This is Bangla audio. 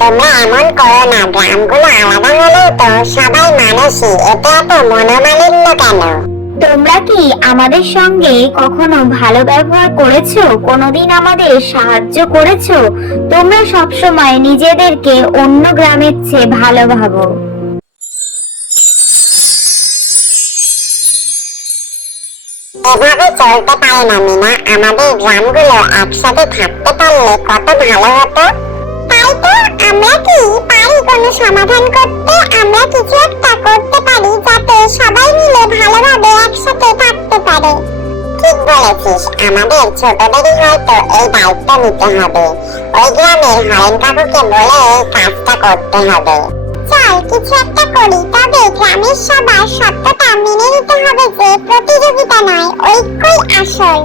তোমরা এমন করো না, গ্রামগুলো আলাদা হলেও তো সবাই মানুষই, এতে এত মনোমালিন্য কেন? তোমরা কি আমাদের সঙ্গে কখনো ভালো ব্যবহার করেছো? কোনোদিন আমাদের সাহায্য করেছো? তোমরা সবসময় নিজেদেরকে অন্য গ্রামের চেয়ে ভালো ভাবো। এভাবে চলতে পারে না মিনা, আমাদের গ্রামগুলো একসাথে থাকতে পারলে কত ভালো হতো। তাই তো, আমরা কি পারি কোনো সমাধান করতে? আমরা কিছু একটা করতে পারি যাতে সবাই মিলে ভালোভাবে একসাথে থাকতে পারে। ঠিক বলেছিস, আমাদের ছোটদেরই হয়তো এই দায়িত্ব নিতে হবে। ওই গ্রামের হরেন কাকুকে বলে এই কাজটা করতে হবে। চল কিছু একটা করি, তবে গ্রামের সবার সত্যতা মেনে নিতে হবে যে প্রতিযোগিতা নয়, ঐক্যই আসল।